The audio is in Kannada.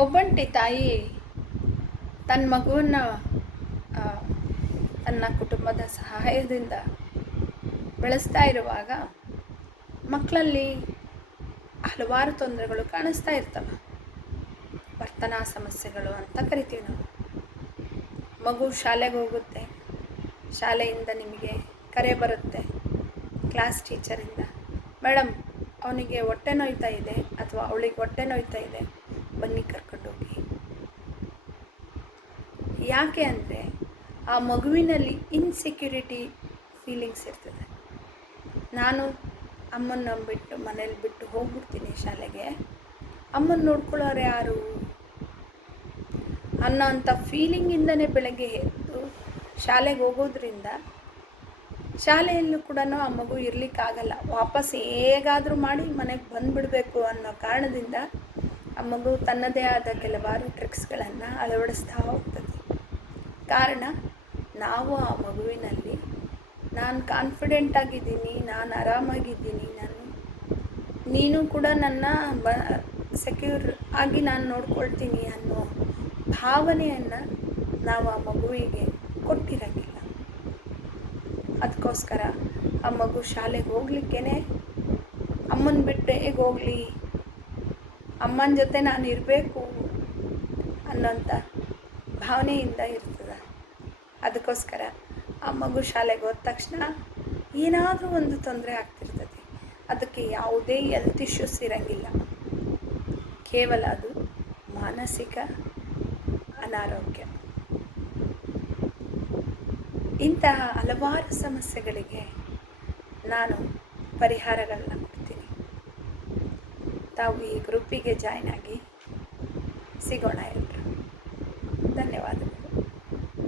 ಒಬ್ಬಂಟಿ ತಾಯಿ ತನ್ನ ಮಗುವನ್ನು ತನ್ನ ಕುಟುಂಬದ ಸಹಾಯದಿಂದ ಬೆಳೆಸ್ತಾ ಇರುವಾಗ ಮಕ್ಕಳಲ್ಲಿ ಹಲವಾರು ತೊಂದರೆಗಳು ಕಾಣಿಸ್ತಾ ಇರ್ತವೆ. ವರ್ತನಾ ಸಮಸ್ಯೆಗಳು ಅಂತ ಕರಿತೀವಿ ನಾವು. ಮಗು ಶಾಲೆಗೆ ಹೋಗುತ್ತೆ, ಶಾಲೆಯಿಂದ ನಿಮಗೆ ಕರೆ ಬರುತ್ತೆ ಕ್ಲಾಸ್ ಟೀಚರಿಂದ, ಮೇಡಮ್ ಅವನಿಗೆ ಹೊಟ್ಟೆ ನೋಯ್ತಾ ಇದೆ ಅಥವಾ ಅವಳಿಗೆ ಹೊಟ್ಟೆ ನೋಯ್ತಾ ಇದೆ, ಬನ್ನಿ ಕರ್ಕೊಂಡೋಗಿ. ಯಾಕೆ ಅಂದರೆ ಆ ಮಗುವಿನಲ್ಲಿ ಇನ್ಸೆಕ್ಯೂರಿಟಿ ಫೀಲಿಂಗ್ಸ್ ಇರ್ತದೆ. ನಾನು ಅಮ್ಮನ ಬಿಟ್ಟು ಮನೇಲಿ ಬಿಟ್ಟು ಹೋಗ್ಬಿಡ್ತೀನಿ ಶಾಲೆಗೆ, ಅಮ್ಮನ ನೋಡ್ಕೊಳ್ಳೋರು ಯಾರು ಅನ್ನೋ ಅಂಥ ಫೀಲಿಂಗಿಂದನೇ ಬೆಳಗ್ಗೆ ಎದ್ದು ಶಾಲೆಗೆ ಹೋಗೋದ್ರಿಂದ ಶಾಲೆಯಲ್ಲೂ ಕೂಡ ಆ ಮಗು ಇರಲಿಕ್ಕಾಗಲ್ಲ. ವಾಪಸ್ ಹೇಗಾದರೂ ಮಾಡಿ ಮನೆಗೆ ಬಂದುಬಿಡಬೇಕು ಅನ್ನೋ ಕಾರಣದಿಂದ ಆ ಮಗು ತನ್ನದೇ ಆದ ಕೆಲವಾರು ಟ್ರಿಕ್ಸ್ಗಳನ್ನು ಅಳವಡಿಸ್ತಾ ಹೋಗ್ತದೆ. ಕಾರಣ, ನಾವು ಆ ಮಗುವಿನಲ್ಲಿ ನಾನು ಕಾನ್ಫಿಡೆಂಟ್ ಆಗಿದ್ದೀನಿ, ನಾನು ಆರಾಮಾಗಿದ್ದೀನಿ, ನೀನು ಕೂಡ ನನ್ನ ಸೆಕ್ಯೂರ್ ಆಗಿ ನಾನು ನೋಡ್ಕೊಳ್ತೀನಿ ಅನ್ನೋ ಭಾವನೆಯನ್ನು ನಾವು ಆ ಮಗುವಿಗೆ ಕೊಟ್ಟಿರೋಂಗಿಲ್ಲ. ಅದಕ್ಕೋಸ್ಕರ ಆ ಮಗು ಶಾಲೆಗೆ ಹೋಗ್ಲಿಕ್ಕೇ ಅಮ್ಮನ ಬಿಟ್ಟು ಹೇಗೆ ಹೋಗಲಿ, ಅಮ್ಮನ ಜೊತೆ ನಾನು ಇರಬೇಕು ಅನ್ನೋಂಥ ಭಾವನೆಯಿಂದ ಇರ್ತದೆ. ಅದಕ್ಕೋಸ್ಕರ ಆ ಮಗು ಶಾಲೆಗೆ ಹೋದ ತಕ್ಷಣ ಏನಾದರೂ ಒಂದು ತೊಂದರೆ ಆಗ್ತಿರ್ತದೆ. ಅದಕ್ಕೆ ಯಾವುದೇ ಹೆಲ್ತ್ ಇಶ್ಯೂಸ್ ಇರೋಂಗಿಲ್ಲ, ಕೇವಲ ಅದು ಮಾನಸಿಕ ಅನಾರೋಗ್ಯ. ಇಂತಹ ಹಲವಾರು ಸಮಸ್ಯೆಗಳಿಗೆ ನಾನು ಪರಿಹಾರಗಳನ್ನ ಕೊಡ್ತೀನಿ. ತಾವು ಈ ಗ್ರೂಪಿಗೆ ಜಾಯ್ನ್ ಆಗಿ ಸಿಗೋಣ ಎಲ್ಲರೂ. ಧನ್ಯವಾದಗಳು.